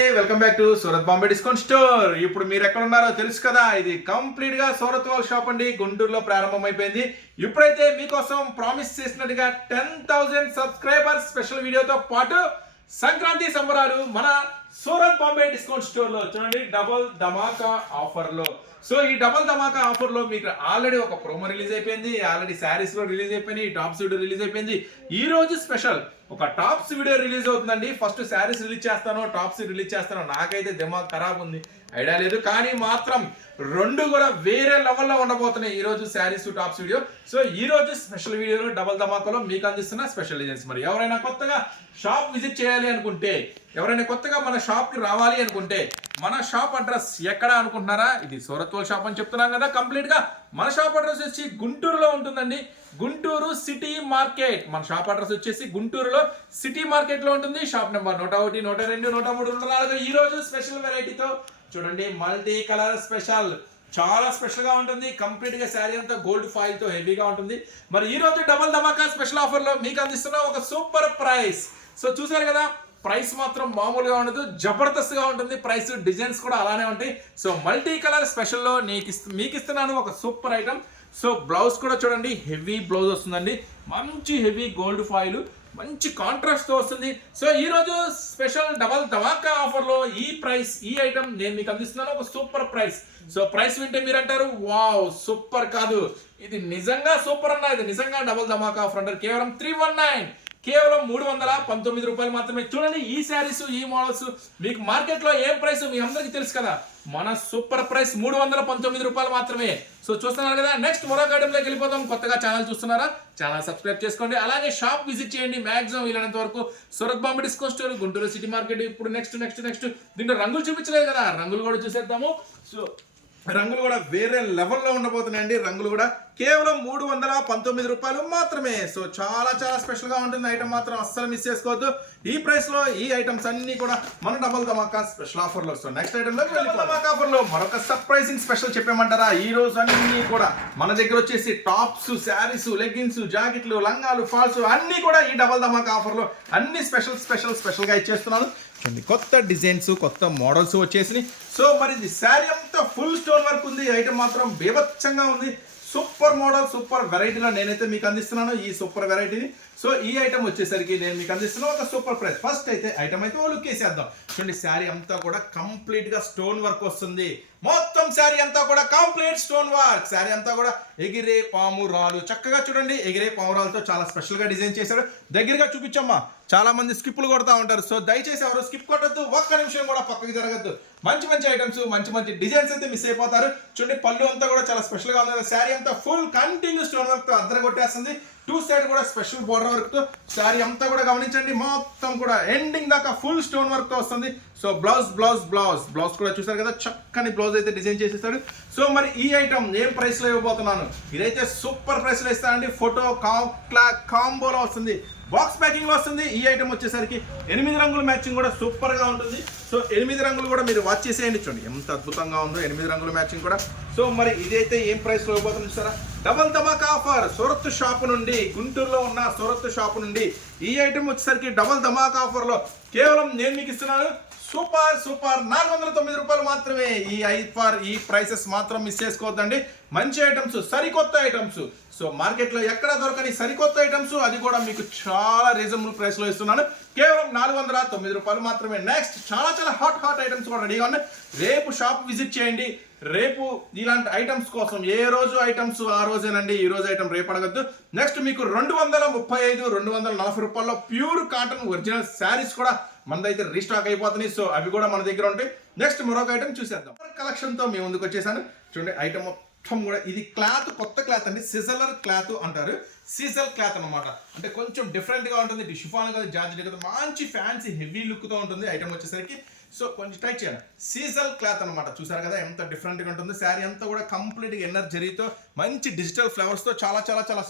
Welcome back to Surat Bombay discount store. ఇప్పుడు మీరు ఎక్కడ ఉన్నారో తెలుసు కదా, ఇది కంప్లీట్ గా సూరత్ వాళ్ళ షాప్ అండి. గుంటూరులో ప్రారంభమైపోయింది. ఇప్పుడైతే మీకోసం ప్రామిస్ చేసినట్టుగా 10,000 సబ్స్క్రైబర్స్ స్పెషల్ వీడియోతో పాటు సంక్రాంతి సంబరాలు మన సూరత్ బాంబే డిస్కౌంట్ స్టోర్ లో చూడండి, డబుల్ ధమాకా ఆఫర్ లో. సో ఈ డబుల్ ధమాకా ఆఫర్ లో మీకు ఆల్రెడీ ఒక ప్రోమో రిలీజ్ అయిపోయింది, ఆల్రెడీ శారీస్ లో రిలీజ్ అయిపోయింది, టాప్స్ వీడియో రిలీజ్ అయిపోయింది. ఈ రోజు స్పెషల్ ఒక టాప్స్ వీడియో రిలీజ్ అవుతుందండి. ఫస్ట్ శారీస్ రిలీజ్ చేస్తాను, టాప్స్ రిలీజ్ చేస్తాను. నాకైతే దిమాగ్ ఖరాబ్ ఉంది, ఐడియా లేదు, కానీ మాత్రం రెండు కూడా వేరే లెవెల్లో ఉండబోతున్నాయి ఈ రోజు శారీస్ టాప్స్ వీడియో. సో ఈ రోజు స్పెషల్ వీడియోలో డబల్ ధమాకాలో మీకు అందిస్తున్న స్పెషల్ డిజైన్స్. మరి ఎవరైనా కొత్తగా షాప్ విజిట్ చేయాలి అనుకుంటే, ఎవరైనా కొత్తగా మన షాప్ కి రావాలి అనుకుంటే, మన షాప్ అడ్రస్ ఎక్కడ అనుకుంటున్నారా? ఇది సూరత్ వాళ్ళ షాప్ అని చెప్తున్నాం కదా. కంప్లీట్ గా మన షాప్ అడ్రస్ వచ్చి గుంటూరులో ఉంటుందండి. Guntur city market. మన షాప్ అడ్రస్ వచ్చేసి గుంటూరులో సిటీ మార్కెట్ లో ఉంటుంది. Shop number 101, 102, 103, 104. ఈ రోజు స్పెషల్ వెరైటీతో చూడండి, మల్టీ కలర్ స్పెషల్, చాలా స్పెషల్ గా ఉంటుంది. కంప్లీట్ గా శారీ అంతా గోల్డ్ ఫాయిల్ తో హెవీగా ఉంటుంది. మరి ఈ రోజు డబల్ ధమాకా స్పెషల్ ఆఫర్ లో మీకు అందిస్తున్న ఒక సూపర్ ప్రైస్. సో చూసారు కదా, ప్రైస్ మాత్రం మామూలుగా ఉండదు, జబర్దస్త్ గా ఉంటుంది. ప్రైస్ డిజైన్స్ కూడా అలానే ఉంటాయి. సో మల్టీ కలర్ స్పెషల్ లో మీకు ఇస్తున్నాను ఒక సూపర్ ఐటమ్. సో బ్లౌజ్ కూడా చూడండి, హెవీ బ్లౌజ్ వస్తుందండి. మంచి హెవీ గోల్డ్ ఫాయిల్, మంచి కాంట్రాస్ట్ తో వస్తుంది. సో ఈ రోజు స్పెషల్ డబల్ ధమాకా ఆఫర్ లో ఈ ప్రైస్, ఈ ఐటమ్ నేను మీకు అందిస్తున్నాను ఒక సూపర్ ప్రైస్. సో ప్రైస్ వింటే మీరు అంటారు, వావ్ సూపర్ కాదు, ఇది నిజంగా సూపర్ అన్న, ఇది నిజంగా డబల్ ధమాకా ఆఫర్ అంటారు. కేవలం 319, కేవలం 319 రూపాయలు మాత్రమే. చూడండి, ఈ శారీస్, ఈ మోడల్స్ మీకు మార్కెట్ లో ఏం ప్రైస్ మీ అందరికీ తెలుసు కదా. మన సూపర్ ప్రైస్ 319 రూపాయలు మాత్రమే. సో చూస్తున్నారు కదా. నెక్స్ట్ మరొక ఐటెంలోకి వెళ్ళిపోతాం. కొత్తగా ఛానల్ చూస్తున్నారా, ఛానల్ సబ్స్క్రైబ్ చేసుకోండి. అలాగే షాప్ విజిట్ చేయండి. మాక్సిమం వీలైనంత వరకు Surat Bombay discount store, Guntur city market. ఇప్పుడు నెక్స్ట్ దీంట్లో రంగులు చూపించలేదు కదా, రంగులు కూడా చూసేద్దాము. సో రంగులు కూడా వేరే లెవెల్లో ఉండబోతున్నాయండి. రంగులు కూడా కేవలం 319 రూపాయలు మాత్రమే. సో చాలా చాలా స్పెషల్ గా ఉంటుంది ఐటమ్, మాత్రం అస్సలు మిస్ చేసుకోవద్దు. ఈ ప్రైస్ లో ఈ ఐటమ్స్ అన్ని కూడా మన డబల్ ధమాకా స్పెషల్ ఆఫర్ లో. సో నెక్స్ట్ ఐటమ్ లో ధమాకా ఆఫర్ లో మరొక సర్ప్రైజింగ్ స్పెషల్ చెప్పేమంటారా? ఈ రోజు అన్ని కూడా మన దగ్గర వచ్చేసి టాప్స్, శారీస్, లెగ్గిన్స్, జాకెట్లు, లంగాలు, ఫాల్స్ అన్ని కూడా ఈ డబల్ ధమాకా ఆఫర్ లో అన్ని స్పెషల్ గా ఇచ్చేస్తున్నాను. కొత్త డిజైన్స్, కొత్త మోడల్స్ వచ్చేసి. సో మరి ఇది శారీ అంతా ఫుల్ స్టోన్ వర్క్ ఉంది. ఐటమ్ మాత్రం బీభత్సంగా ఉంది. సూపర్ మోడల్, సూపర్ వెరైటీలో నేనైతే మీకు అందిస్తున్నాను ఈ సూపర్ వెరైటీని. సో ఈ ఐటమ్ వచ్చేసరికి నేను మీకు అందిస్తున్నాను ఒక సూపర్ ప్రైస్. ఫస్ట్ అయితే ఐటమ్ అయితే లుక్ వేసేద్దాం. చూడండి, శారీ అంతా కూడా కంప్లీట్ గా స్టోన్ వర్క్ వస్తుంది. మొత్తం శారీ అంతా కూడా కంప్లీట్ స్టోన్ వర్క్. శారీ అంతా కూడా ఎగిరే పామురాలు, చక్కగా చూడండి, ఎగిరే పామురాలతో చాలా స్పెషల్ గా డిజైన్ చేశారు. దగ్గరగా చూపించమ్మా, చాలా మంది స్కిప్లు కొడతా ఉంటారు. సో దయచేసి ఎవరు స్కిప్ కొట్టద్దు, ఒక్క నిమిషం కూడా పక్కకి జరగద్దు. మంచి ఐటమ్స్, మంచి డిజైన్స్ అయితే మిస్ అయిపోతారు. చూడండి, పళ్ళు అంతా కూడా చాలా స్పెషల్ గా ఉంది. శారీ అంతా ఫుల్ కంటిన్యూ స్టోన్ వర్క్ తో అద్దర కొట్టేస్తుంది. టూ సైడ్ కూడా స్పెషల్ బోర్డర్ వర్క్ తో శారీ అంతా కూడా గమనించండి, మొత్తం కూడా ఎండింగ్ దాకా ఫుల్ స్టోన్ వర్క్ తో వస్తుంది. సో బ్లౌజ్ కూడా చూసారు కదా, చక్కని బ్లౌజ్ అయితే డిజైన్ చేసేస్తాడు. సో మరి ఈ ఐటమ్ ఏం ప్రైస్ లో ఇవ్వబోతున్నాను, ఇదైతే సూపర్ ప్రైస్ లో ఇస్తానండి. ఫోటో కాంబోలో వస్తుంది, బాక్స్ ప్యాకింగ్ లో వస్తుంది. ఈ ఐటమ్ వచ్చేసరికి 8 రంగుల మ్యాచింగ్ కూడా సూపర్ గా ఉంటుంది. సో 8 రంగులు కూడా మీరు వాచ్ చేసేయండి. చూడండి ఎంత అద్భుతంగా ఉందో 8 రంగుల మ్యాచింగ్ కూడా. సో మరి ఇదైతే ఏం ప్రైస్ లో ఇవ్వబోతుంది చూసారా, డబల్ ధమాకా ఆఫర్. సూరత్ షాప్ నుండి, గుంటూరులో ఉన్న సూరత్ షాప్ నుండి ఈ ఐటమ్ వచ్చేసరికి డబల్ ధమాకా ఆఫర్ లో కేవలం నేను మీకు ఇస్తున్నాను సూపర్ 409 రూపాయలు మాత్రమే. ఈ ప్రైసెస్ మాత్రం మిస్ చేసుకోవద్దండి. మంచి ఐటమ్స్, సరికొత్త ఐటమ్స్. సో మార్కెట్ లో ఎక్కడ దొరకని సరికొత్త ఐటమ్స్, అది కూడా మీకు చాలా రీజనబుల్ ప్రైస్ లో ఇస్తున్నాను. కేవలం 409 రూపాయలు మాత్రమే. నెక్స్ట్ చాలా హాట్ ఐటమ్స్ కూడా రెడీగా ఉన్నాయి. రేపు షాప్ విజిట్ చేయండి. రేపు ఇలాంటి ఐటమ్స్ కోసం ఏ రోజు ఐటమ్స్ ఆ రోజేనండి, ఈ రోజు ఐటమ్ రేపు అడగద్దు. నెక్స్ట్ మీకు 235, 240 రూపాయల్లో ప్యూర్ కాటన్ ఒరిజినల్ శారీస్ కూడా మనదైతే రీస్టాక్ అయిపోతున్నాయి. సో అవి కూడా మన దగ్గర ఉంటాయి. నెక్స్ట్ మరొక ఐటమ్ చూసేద్దాం. కలెక్షన్ తో మేము ముందుకు వచ్చేసాను. చూడండి, ఐటమ్ మొత్తం కూడా ఇది క్లాత్, కొత్త క్లాత్ అండి, సిజలర్ క్లాత్ అంటారు. సీజల్ క్లాత్ అనమాట. అంటే కొంచెం డిఫరెంట్ గా ఉంటుంది. షిఫాన్ కదా, జార్జెట్ కదా, మంచి ఫ్యాన్సీ హెవీ లుక్ తో ఉంటుంది ఐటమ్ వచ్చేసరికి. సో కొంచెం టైట్ చేయండి. సీజల్ క్లాత్ అనమాట. చూసారు కదా ఎంత డిఫరెంట్ గా ఉంటుంది. శారీ అంతా కూడా కంప్లీట్ గా ఎన్నర్ జరీతో మంచి డిజిటల్ ఫ్లవర్స్ తో చాలా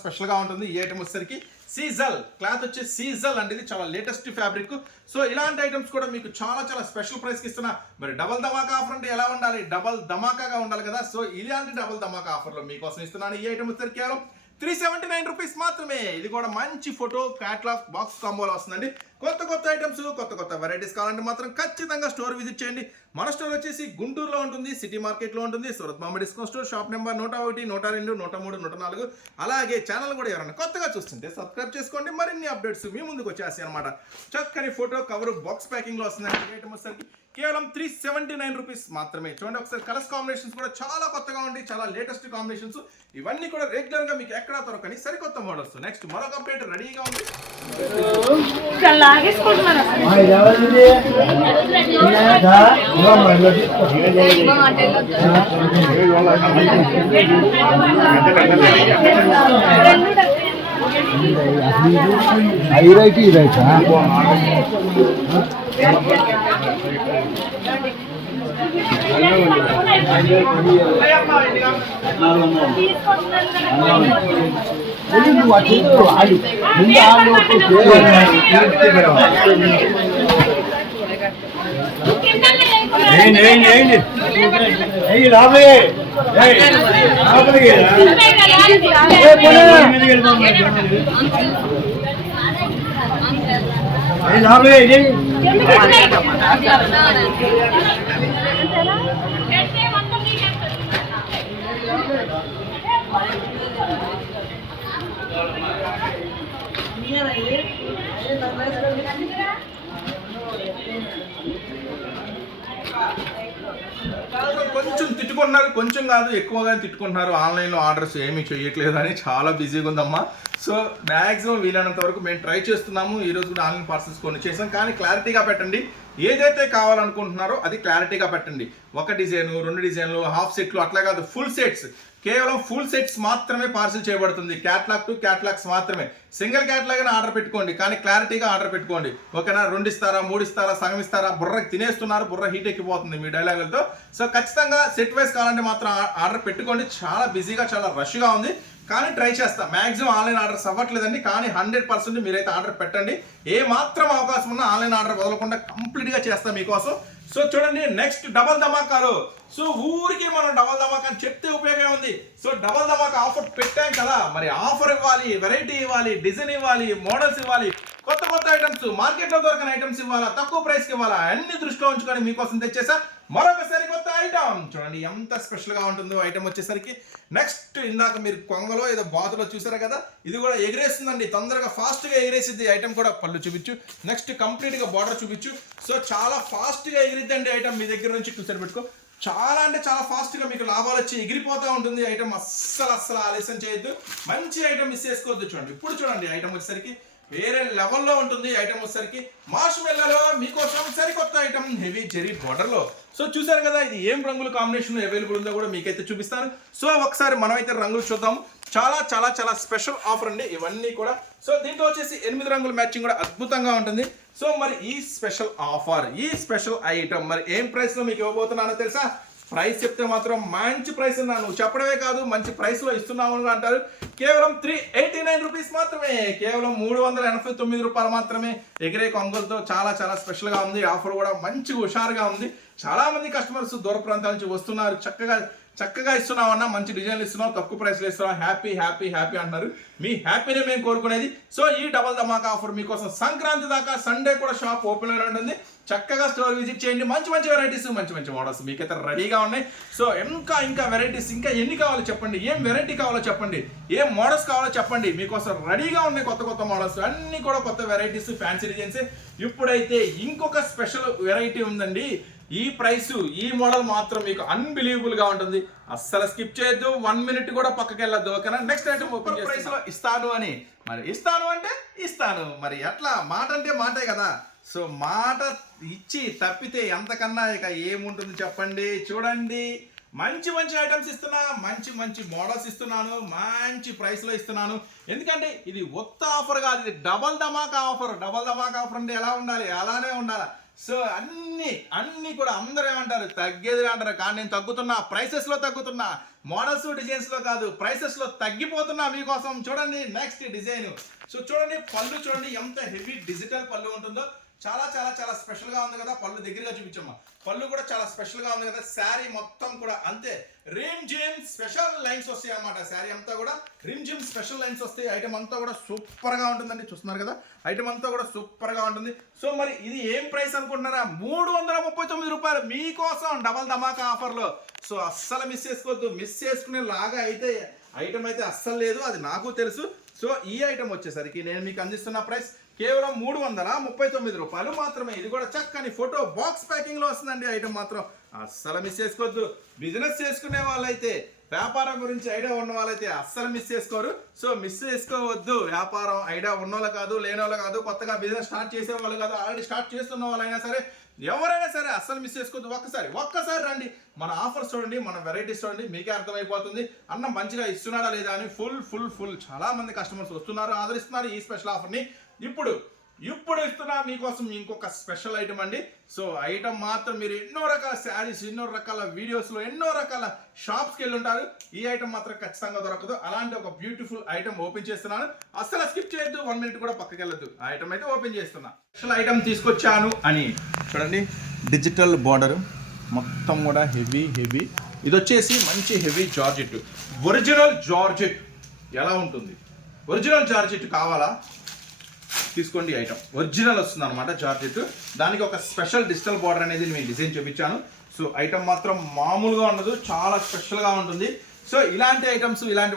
స్పెషల్ గా ఉంటుంది. ఈ ఐటమ్ వచ్చేసరికి సీజల్ క్లాత్ వచ్చి సీజల్ అంటే ఇది చాలా లేటెస్ట్ ఫ్యాబ్రిక్. సో ఇలాంటి ఐటమ్స్ కూడా మీకు చాలా స్పెషల్ ప్రైస్ కి ఇస్తున్నా. మరి డబల్ ధమాకా ఆఫర్ అంటే ఎలా ఉండాలి, డబల్ ధమాకాగా ఉండాలి కదా. సో ఇలాంటి డబల్ ధమాకా ఆఫర్ లో మీకోసం ఇస్తున్నాను. ఈ ఐటమ్ వచ్చేసరికి కేవలం 379 రూపీస్ మాత్రమే. ఇది కూడా మంచి ఫోటో క్యాట్లాగ్ బాక్స్ కాంబోలో వస్తుందండి. కొత్త ఐటమ్స్, కొత్త వెరైటీస్ కావాలంటే మాత్రం ఖచ్చితంగా స్టోర్ విజిట్ చేయండి. మన స్టోర్ వచ్చేసి గుంటూరులో ఉంటుంది, సిటీ మార్కెట్లో ఉంటుంది. Surat Bombay discount store, shop number 101, 102, 103, 104. అలాగే ఛానల్ కూడా ఎవరైనా కొత్తగా చూస్తుంటే సబ్స్క్రైబ్ చేసుకోండి. మరిన్ని అప్డేట్స్ మీ ముందుకు వచ్చేస్తాయి అనమాట. చక్కని ఫోటో కవర్ బాక్స్ ప్యాకింగ్లో వస్తుందండి. ఐటమ్ వచ్చేసరికి కేవలం 379 రూపీస్ మాత్రమే. చూడండి ఒకసారి కలర్స్ కాంబినేషన్స్ కూడా చాలా కొత్తగా ఉండి చాలా లేటెస్ట్ కాంబినేషన్స్. ఇవన్నీ కూడా రెగ్యులర్ గా మీకు ఎక్కడా దొరకని సరికొత్త మోడల్స్. నెక్స్ట్ మరొక అప్డేట్ రెడీగా ఉంది. కొంచెం తిట్టుకుంటున్నారు, కొంచెం కాదు ఎక్కువగానే తిట్టుకుంటున్నారు. ఆన్లైన్లో ఆర్డర్స్ ఏమీ చేయట్లేదు అని చాలా బిజీగా ఉందమ్మా. సో మ్యాక్సిమం వీలైనంత వరకు మేము ట్రై చేస్తున్నాము. ఈరోజు కూడా ఆన్లైన్ పార్సల్స్ కొన్ని చేసాం. కానీ క్లారిటీగా పెట్టండి, ఏదైతే కావాలనుకుంటున్నారో అది క్లారిటీగా పెట్టండి. ఒక డిజైన్, 2 డిజైన్లు, హాఫ్ సెట్లు అట్లా కాదు, ఫుల్ సెట్స్. కేవలం ఫుల్ సెట్స్ మాత్రమే పార్సిల్ చేయబడుతుంది. క్యాట్లాగ్ టు క్యాట్లాగ్స్ మాత్రమే. సింగిల్ క్యాట్లాగ్ అని ఆర్డర్ పెట్టుకోండి, కానీ క్లారిటీగా ఆర్డర్ పెట్టుకోండి. ఓకేనా? 2 ఇస్తారా, 3 ఇస్తారా, సగం ఇస్తారా, బుర్రకి తినేస్తున్నారు, బుర్ర హీట్ ఎక్కిపోతుంది మీ డైలాగులతో. సో ఖచ్చితంగా సెట్ వైజ్ కావాలంటే మాత్రం ఆర్డర్ పెట్టుకోండి. చాలా బిజీగా, చాలా రష్గా ఉంది, కానీ ట్రై చేస్తా. మ్యాక్సిమం ఆన్లైన్ ఆర్డర్స్ అవ్వట్లేదండి, కానీ 100% మీరైతే ఆర్డర్ పెట్టండి. ఏ మాత్రం అవకాశం ఉన్నా ఆన్లైన్ ఆర్డర్ వదలకుండా కంప్లీట్గా చేస్తాం మీకోసం. సో చూడండి, నెక్స్ట్ డబల్ ధమాకాలు. సో ఊరికి మనం డబల్ ధమాకా అని చెప్తే ఉపయోగం ఉంది. సో డబల్ ధమాకా ఆఫర్ పెట్టాం కదా, మరి ఆఫర్ ఇవ్వాలి, వెరైటీ ఇవ్వాలి, డిజైన్ ఇవ్వాలి, మోడల్స్ ఇవ్వాలి, కొత్త ఐటమ్స్, మార్కెట్లో దొరకని ఐటమ్స్ ఇవ్వాలా, తక్కువ ప్రైస్కి ఇవ్వాలా, అన్ని దృష్టిలో ఉంచుకొని మీకోసం తెచ్చేసా మరొకసారి కొత్త ఐటమ్. చూడండి ఎంత స్పెషల్గా ఉంటుందో ఐటమ్ వచ్చేసరికి. నెక్స్ట్ ఇందాక మీరు కొంగలో ఏదో బాతులో చూసారా కదా, ఇది కూడా ఎగిరేస్తుందండి, తొందరగా ఫాస్ట్గా ఎగిరేసిద్ది. ఐటమ్ కూడా పళ్ళు చూపించు. నెక్స్ట్ కంప్లీట్గా బార్డర్ చూపించు. సో చాలా ఫాస్ట్గా ఎగిరిద్దండి ఐటమ్. మీ దగ్గర నుంచి చూసారు పెట్టుకో, చాలా అంటే చాలా ఫాస్ట్గా మీకు లాభాలు వచ్చి ఎగిరిపోతూ ఉంటుంది ఐటమ్. అస్సలు ఆలస్యం చేయొద్దు, మంచి ఐటమ్ మిస్ చేసుకోవద్దు. చూడండి ఇప్పుడు చూడండి ఐటమ్ వచ్చేసరికి వేరే లెవెల్లో ఉంటుంది. ఐటమ్ వచ్చేసరికి మార్ష్ మెల్లలో మీకోసం సరికొత్త ఐటమ్ హెవీ జెరీ బార్డర్లో. సో చూసారు కదా, ఇది ఏం రంగుల కాంబినేషన్ అవైలబుల్ ఉందో కూడా మీకైతే చూపిస్తాను. సో ఒకసారి మనమైతే రంగులు చూద్దాము. చాలా స్పెషల్ ఆఫర్ అండి ఇవన్నీ కూడా. సో దీంట్లో వచ్చేసి 8 రంగుల మ్యాచింగ్ కూడా అద్భుతంగా ఉంటుంది. సో మరి ఈ స్పెషల్ ఆఫర్, ఈ స్పెషల్ ఐటమ్ మరి ఏం ప్రైస్లో మీకు ఇవ్వబోతున్నానో తెలుసా? ప్రైస్ చెప్తే మాత్రం మంచి ప్రైస్ అన్నా, నువ్వు చెప్పడమే కాదు మంచి ప్రైస్లో ఇస్తున్నావు అంటారు. కేవలం 389 రూపీస్ మాత్రమే, కేవలం 389 రూపాయలు మాత్రమే. ఎగిరే కొంగలతో చాలా స్పెషల్గా ఉంది. ఆఫర్ కూడా మంచి హుషారుగా ఉంది. చాలా మంది కస్టమర్స్ దూర ప్రాంతాల నుంచి వస్తున్నారు. చక్కగా ఇస్తున్నావు అన్న, మంచి డిజైన్లు ఇస్తున్నావు, తక్కువ ప్రైస్లో ఇస్తున్నావు, హ్యాపీ అంటున్నారు. మీ హ్యాపీనే మేము కోరుకునేది. సో ఈ డబల్ ధమాకా ఆఫర్ మీకోసం సంక్రాంతి దాకా, సండే కూడా షాప్ ఓపెన్లో ఉంటుంది. చక్కగా స్టోర్ విజిట్ చేయండి. మంచి వెరైటీస్, మంచి మోడల్స్ మీకైతే రెడీగా ఉన్నాయి. సో ఇంకా వెరైటీస్ ఇంకా ఎన్ని కావాలో చెప్పండి, ఏం వెరైటీ కావాలో చెప్పండి, ఏం మోడల్స్ కావాలో చెప్పండి. మీకోసం రెడీగా ఉన్నాయి కొత్త మోడల్స్ అన్నీ కూడా, కొత్త వెరైటీస్, ఫ్యాన్సీ డిజైన్స్. ఇప్పుడైతే ఇంకొక స్పెషల్ వెరైటీ ఉందండి. ఈ ప్రైస్, ఈ మోడల్ మాత్రం మీకు అన్బిలీవబుల్ గా ఉంటుంది. అస్సలు స్కిప్ చేయొద్దు, 1 మినిట్ కూడా పక్కకి వెళ్ళొద్దు. ఓకేనా? నెక్స్ట్ ఐటమ్ ఓపెన్ ప్రైస్ లో ఇస్తాను అని, మరి ఇస్తాను అంటే ఇస్తాను, మరి ఎట్లా? మాట అంటే మాటే కదా. సో మాట ఇచ్చి తప్పితే ఎంతకన్నా ఇక ఏముంటుంది చెప్పండి. చూడండి, మంచి ఐటమ్స్ ఇస్తున్నా, మంచి మోడల్స్ ఇస్తున్నాను, మంచి ప్రైస్లో ఇస్తున్నాను. ఎందుకంటే ఇది ఒక్క ఆఫర్ కాదు, ఇది డబల్ ధమాకా ఆఫర్. డబల్ ధమాకా ఆఫర్ అంటే ఎలా ఉండాలి, అలానే ఉండాలి. సో అన్ని కూడా అందరూ ఏమంటారు, తగ్గేది అంటారు, కానీ నేను తగ్గుతున్నా, ప్రైసెస్లో తగ్గుతున్నా, మోడల్స్ డిజైన్స్లో కాదు, ప్రైసెస్లో తగ్గిపోతున్నా మీకోసం. చూడండి నెక్స్ట్ డిజైన్. సో చూడండి పళ్ళు, చూడండి ఎంత హెవీ డిజిటల్ పళ్ళు ఉంటుందో. చాలా చాలా చాలా స్పెషల్ గా ఉంది కదా. పళ్ళు దగ్గరగా చూపించమ్మా. పళ్ళు కూడా చాలా స్పెషల్ గా ఉంది కదా. శారీ మొత్తం కూడా అంతే రిమ్ జిమ్ స్పెషల్ లైన్స్ వస్తాయి అన్నమాట. శారీ అంతా కూడా రిమ్ జిమ్ స్పెషల్ లైన్స్ వస్తాయి. ఐటమ్ అంతా కూడా సూపర్ గా ఉంటుందండి. చూస్తున్నారు కదా, ఐటమ్ అంతా కూడా సూపర్ గా ఉంటుంది. సో మరి ఇది ఏం ప్రైస్ అనుకుంటున్నారా? 339 రూపాయలు మీకోసం డబల్ ధమాకా ఆఫర్లో. సో అస్సలు మిస్ చేసుకోవద్దు. మిస్ చేసుకునే లాగా అయితే ఐటమ్ అయితే అస్సలు లేదు, అది నాకు తెలుసు. సో ఈ ఐటమ్ వచ్చేసరికి నేను మీకు అందిస్తున్న ప్రైస్ కేవలం 339 రూపాయలు మాత్రమే. ఇది కూడా చక్కని ఫోటో బాక్స్ ప్యాకింగ్ లో వస్తుందండి. ఐటమ్ మాత్రం అస్సలు మిస్ చేసుకోవద్దు. బిజినెస్ చేసుకునే వాళ్ళైతే, వ్యాపారం గురించి ఐడియా ఉన్న వాళ్ళైతే అస్సలు మిస్ చేసుకోరు. సో మిస్ చేసుకోవద్దు. వ్యాపారం ఐడియా ఉన్నోళ్ళు కాదు, లేని వాళ్ళు కాదు, కొత్తగా బిజినెస్ స్టార్ట్ చేసే వాళ్ళు కాదు, ఆల్రెడీ స్టార్ట్ చేస్తున్న వాళ్ళైనా సరే, ఎవరైనా సరే అస్సలు మిస్ చేసుకోవద్దు. ఒక్కసారి రండి, మన ఆఫర్స్ చూడండి, మన వెరైటీస్ చూడండి, మీకే అర్థమైపోతుంది అన్న మంచిగా ఇస్తున్నాడా లేదా అని. ఫుల్ చాలా మంది కస్టమర్స్ వస్తున్నారు, ఆదరిస్తున్నారు ఈ స్పెషల్ ఆఫర్ని. ఇప్పుడు ఇస్తున్నా మీకోసం ఇంకొక స్పెషల్ ఐటమ్ అండి. సో ఐటమ్ మాత్రం మీరు ఎన్నో రకాల శారీస్, ఎన్నో రకాల వీడియోస్లో, ఎన్నో రకాల షాప్స్కి వెళ్ళి ఉంటారు. ఈ ఐటమ్ మాత్రం ఖచ్చితంగా దొరకదు. అలాంటి ఒక బ్యూటిఫుల్ ఐటమ్ ఓపెన్ చేస్తున్నాను. అస్సలు స్కిప్ చేయొద్దు, 1 మినిట్ కూడా పక్కకి వెళ్ళొద్దు. ఆ ఐటమ్ అయితే ఓపెన్ చేస్తున్నా. స్పెషల్ ఐటమ్ తీసుకొచ్చాను అని చూడండి. డిజిటల్ బార్డర్ మొత్తం కూడా హెవీ. ఇది వచ్చేసి మంచి హెవీ జార్జెట్, ఒరిజినల్ జార్జెట్. ఎలా ఉంటుంది? ఒరిజినల్ జార్జెట్ కావాలా? తీసుకోండి. ఐటమ్ ఒరిజినల్ వస్తుంది అనమాట జార్జెట్. దానికి ఒక స్పెషల్ డిజిటల్ బార్డర్ అనేది నేను డిజైన్ చూపించాను. సో ఐటమ్ మాత్రం మామూలుగా ఉండదు, చాలా స్పెషల్గా ఉంటుంది. సో ఇలాంటి ఐటమ్స్, ఇలాంటి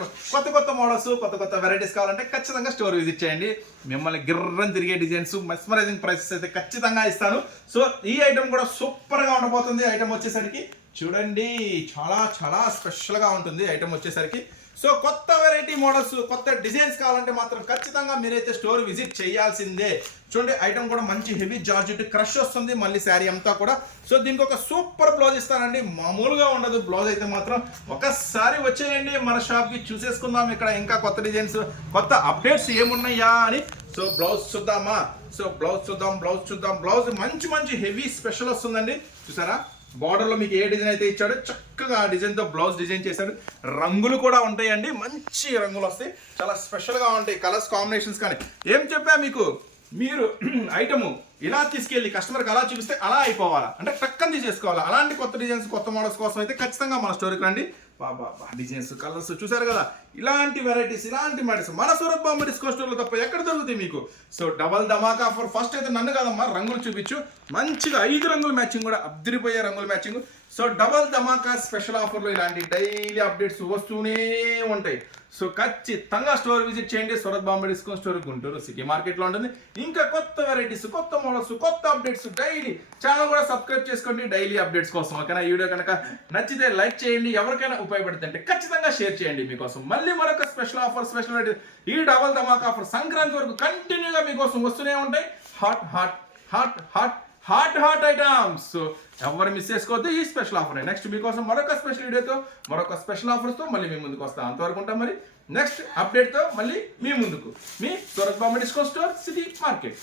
కొత్త మోడల్స్, కొత్త వెరైటీస్ కావాలంటే ఖచ్చితంగా స్టోర్ విజిట్ చేయండి. మిమ్మల్ని గిర్రని తిరిగే డిజైన్స్, మెస్మరైజింగ్ ప్రైసెస్ అయితే ఖచ్చితంగా ఇస్తాను. సో ఈ ఐటమ్ కూడా సూపర్గా ఉండబోతుంది. ఐటమ్ వచ్చేసరికి చూడండి, చాలా స్పెషల్గా ఉంటుంది ఐటమ్ వచ్చేసరికి. సో కొత్త వెరైటీ మోడల్స్, కొత్త డిజైన్స్ కావాలంటే మాత్రం ఖచ్చితంగా మీరైతే స్టోర్ విజిట్ చేయాల్సిందే. చూడండి ఐటమ్ కూడా మంచి హెవీ జార్జెట్ క్రష్ వస్తుంది మళ్ళీ శారీ అంతా కూడా. సో దీనికి ఒక సూపర్ బ్లౌజ్ ఇస్తానండి, మామూలుగా ఉండదు బ్లౌజ్ అయితే మాత్రం. ఒకసారి వచ్చేయండి మన షాప్కి, చూసేసుకుందాం ఇక్కడ ఇంకా కొత్త డిజైన్స్, కొత్త అప్డేట్స్ ఏమున్నాయా అని. సో బ్లౌజ్ చూద్దామా? సో బ్లౌజ్ చూద్దాం. బ్లౌజ్ మంచి హెవీ స్పెషల్ వస్తుందండి. చూసారా, బార్డర్లో మీకు ఏ డిజైన్ అయితే ఇచ్చాడో చక్కగా ఆ డిజైన్తో బ్లౌజ్ డిజైన్ చేశాడు. రంగులు కూడా ఉంటాయండి, మంచి రంగులు వస్తాయి, చాలా స్పెషల్గా ఉంటాయి కలర్స్ కాంబినేషన్స్. కానీ ఏం చెప్పా మీకు, మీరు ఐటము ఇలా తీసుకెళ్ళి కస్టమర్కి అలా చూపిస్తే అలా అయిపోవాలా, అంటే టక్కని తీసేసుకోవాలా. అలాంటి కొత్త డిజైన్స్, కొత్త మోడల్స్ కోసం అయితే ఖచ్చితంగా మన స్టోర్కి రండి. డిజైన్స్, కలర్స్ చూసారు కదా, ఇలాంటి వెరైటీస్, ఇలాంటి మోడల్స్ మన సూరత్ బాంబే డిస్కౌంట్ స్టోర్లో తప్ప ఎక్కడ దొరుకుతాయి మీకు. సో డబల్ ధమాకా ఆఫర్. ఫస్ట్ అయితే నన్ను కాదమ్మా, రంగులు చూపించు. మంచిగా 5 రంగుల మ్యాచింగ్ కూడా, అద్దరిపోయే రంగుల మ్యాచింగ్. సో డబల్ ధమాకా స్పెషల్ ఆఫర్లో ఇలాంటి డైలీ అప్డేట్స్ వస్తూనే ఉంటాయి. సో ఖచ్చితంగా స్టోర్ విజిట్ చేయండి. Surat Bombay discount store, Guntur city మార్కెట్లో ఉంటుంది. ఇంకా కొత్త వెరైటీస్, కొత్త మోడల్స్, కొత్త అప్డేట్స్ డైలీ. ఛానల్ కూడా సబ్స్క్రైబ్ చేసుకోండి డైలీ అప్డేట్స్ కోసం. ఓకేనా? ఈ వీడియో కనుక నచ్చితే లైక్ చేయండి, ఎవరికైనా ఉపయోగపడుతుంటే ఖచ్చితంగా షేర్ చేయండి. మీకోసం మళ్ళీ మరొక స్పెషల్ ఆఫర్, స్పెషల్ ఈ డబల్ ధమాకా ఆఫర్ సంక్రాంతి వరకు కంటిన్యూగా మీకోసం వస్తూనే ఉంటాయి. Hot items. సో ఎవరు మిస్ చేసుకోవద్దు ఈ స్పెషల్ ఆఫర్. నెక్స్ట్ మీకోసం మరొక స్పెషల్ వీడియోతో, మరొక స్పెషల్ ఆఫర్స్తో మళ్ళీ మీ ముందుకు వస్తాం. అంతవరకు ఉంటాం మరి నెక్స్ట్ అప్డేట్తో మళ్ళీ మీ ముందుకు. మీ Surat Bombay discount store, city market.